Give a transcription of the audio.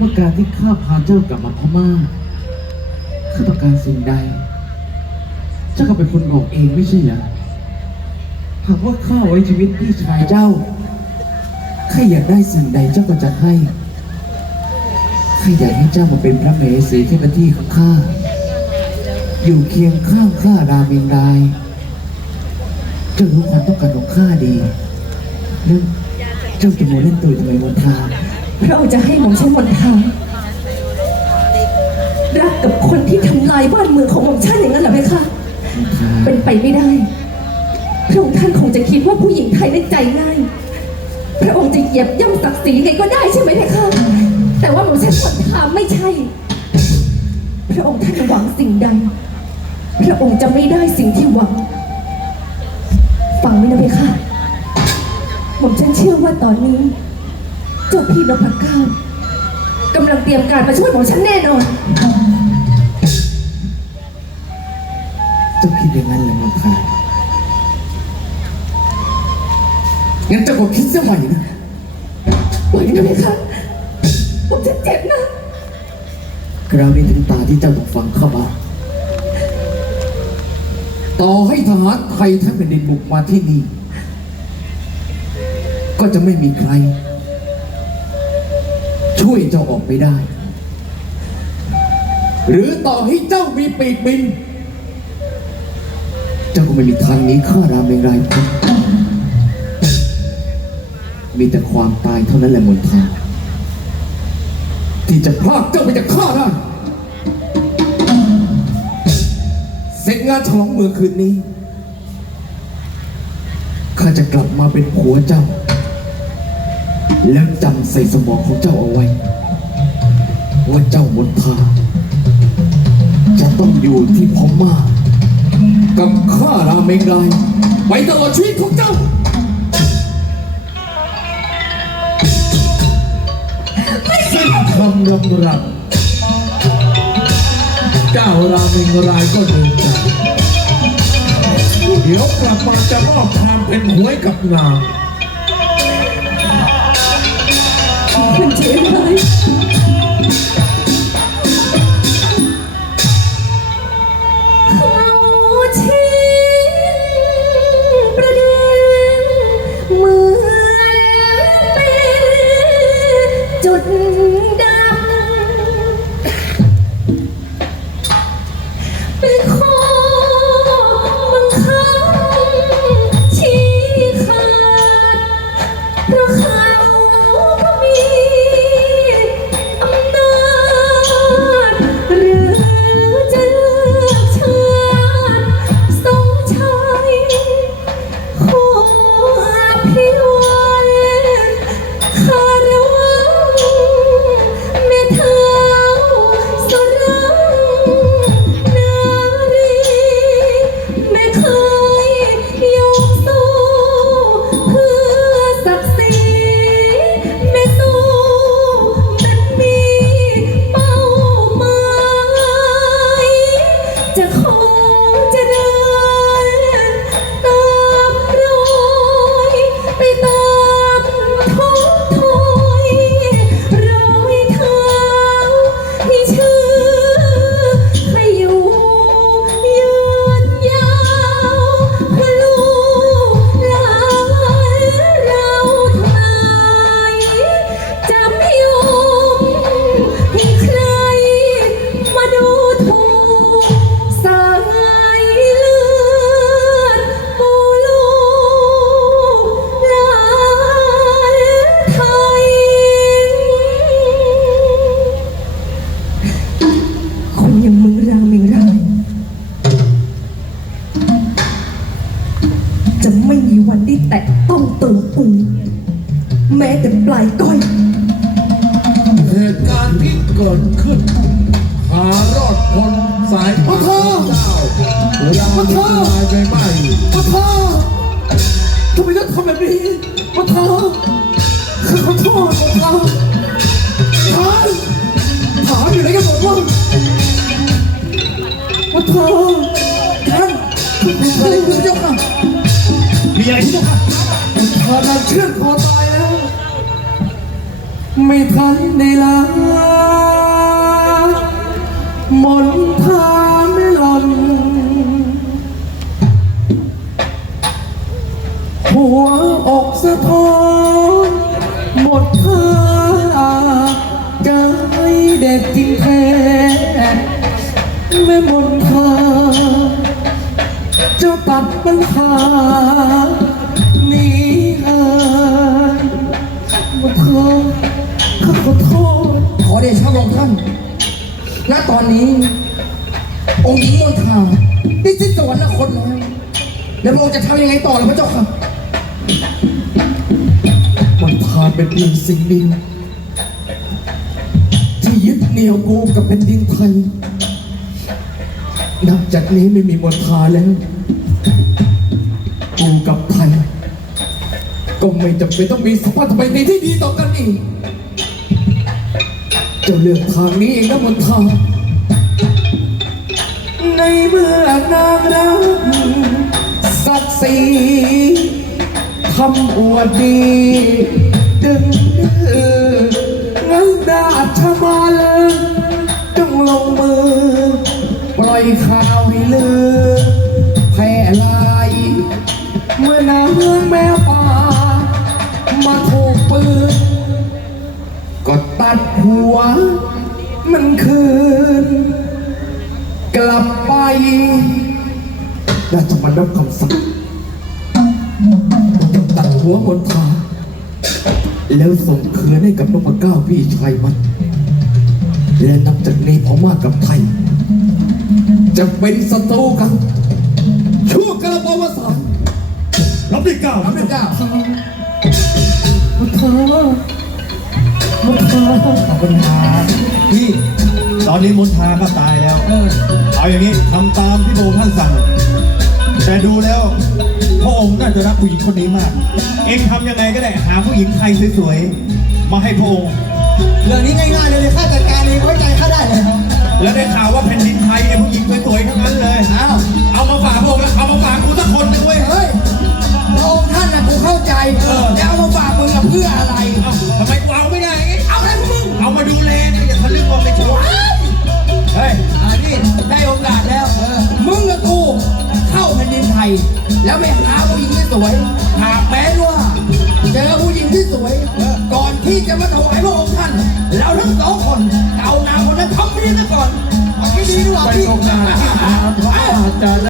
เมื่อการที่ข้าพาเจ้ากลับมาพม่าข้าต้องการสิ่งใด เจ้าก็เป็นคนบอกเองไม่ใช่เหรอหากว่าข้าไว้ชีวิตพี่ชายเจ้าข้าอยากได้สิ่งใดเจ้าก็จะให้ข้าอยากให้เจ้ามาเป็นพระเหสีเทพที่ของข้าอยู่เคียงข้างข้ารามเองรายเจ้ารู้ความต้องการของข้าดีแล้วเจ้าจะโมเล่นตัวทำไมมนทาง พระองค์จะให้หม่อมฉันมนทางรักกับคนที่ทำลายบ้านเมืองของหม่อมฉันอย่างนั้นเหรอไหมคะ เป็นไปไม่ได้ พระองค์ท่านคงจะคิดว่าผู้หญิงไทยนั้นใจง่าย พระองค์จะเหยียบย่ำศักดิ์ศรีไงก็ได้ใช่ไหมเพคะ แต่ว่าหม่อมฉันมนทางไม่ใช่ พระองค์ท่านหวังสิ่งใด พระองค์จะไม่ได้สิ่งที่หวัง ฟังไว้นะเพคะหมอมฉันเชื่อว่าตอนนี้ เจ้าพี่นพเก้ากำลังเตรียมการมาช่วยหม่อมฉันแน่นอนเจ้าคิดอย่างนั้นเหรอมนทางั้นเจ้าก็คิดเสียใหม่นะปล่อยนะเพคะผมจะเจ็บนะคราวนี้ถึงตาที่เจ้าต้องฟังเข้ามา ต่อให้ทหารไทยทั้งแผ่นดินบุกมาที่นี่ ก็จะไม่มีใคร ช่วยเจ้าออกไปได้ หรือต่อให้เจ้ามีปีกบิน เจ้าก็ไม่มีทางหนี้ข้ารามเองไรพ้นมีแต่ความตายเท่านั้นแหละมนทาง ที่จะพรากเจ้าไปจากข้าได้เสร็จงานฉลองเมื่อคืนนี้ข้าจะกลับมาเป็นผัวเจ้า แล้วจำใส่สมองของเจ้าเอาไว้ ว่าเจ้ามนทาจะต้องอยู่ที่พม่ากับข้าราเมงรายไปตลอดชีวิตของเจ้า สิ้นคำรำรับเจ้าราเมงรายก็เดินจากเดี๋ยวกลับมาจะมอบความเป็นหวยกับนาง ต้องตัวกูแม้แต่ปลายก้อยเหตุการณ์ที่เกิดขึ้น หารอดพ้นสายฟ้าของเจ้ารามิงรายไปไม่ปะทอทำไมต้องทำแบบนี้ปะทอข้าขอโทษปะทอถามถามอยู่ไหนกันหมดวะปะทอท่านอะไรคุณเจ้าค่ะ มีอะไรที่ต้องการพอทางเชื่อนคอตายแล้ว ไม่ทันได้ลางมนทาไม่หล่นหัวอกสะท้อนหมดท่าใจเด็ดจริงแท้แม่มนทา เจ้าตัดปัญหานีอายมนทาข้าขอโทษขอเดชะองค์ท่าน ณ ตอนนี้ องค์หญิงมณฑาได้สิ้นสวรรคตแล้ว แล้วพระองค์จะทำยังไงต่อล่ะพระเจ้าค่ะมันพาเป็นเพียงสิ่งเดียวที่ยึดเหนี่ยวกูกับแผ่นดินไทย นับจากนี้ไม่มีมนทาแล้ว กูกับไทยก็ไม่จำเป็นต้องมีสัมพันธไมตรีที่ดีต่อกันอีกเจะเลือกทางนี้เองนะมนทาในเมื่อนางรักศักดิ์ศรีทำอวดดี ดึงดื้องั้นดาชะมาลจงลงมือ ปล่อยข่าวให้ลือ เมื่อนางแมวป่า มาถูกปืน ก็ตัดหัว มันคืน กลับไปราชมันรับคำสั่งตัดหัวมนทาแล้วส่งคืนให้กับนพเก้าพี่ชายมันและนับจากนี้พม่ากับไทย จะเป็นศัตรูกันชั่วกระปวสาร ที่เก้ารับที่เก้ามนทามนทาปัญหาพี่ ตอนนี้มนทาก็ตายแล้ว เอาอย่างนี้ทำตามที่พระองค์ท่านสั่ง แต่ดูแล้วพระองค์น่าจะรักผู้หญิงคนนี้มาก เองทำยังไงก็ได้หาผู้หญิงไทยสวยๆ มาให้พระองค์ เรื่องนี้ง่ายๆเลยข้าจัดการเองไว้ใจข้าได้เลยแล้วได้ข่าวว่าแผ่นดินไทยเนี่ยผู้หญิงสวยๆทั้งนั้นเลยอ้าวเอามาฝากพระองค์แล้วเอามาฝาก แผ่นดินไทยแล้วไปหาผู้หญิงที่สวยหากแม้ว่าเจอผู้หญิงที่สวย ก่อนที่จะมาถวายพระองค์ท่านเราทั้งสองคนเอานางคนนั้นทำไม่ได้ซะก่อนเอาไม่ดีดีกว่าไปพี่โรงงานที่อาพระอาจารย์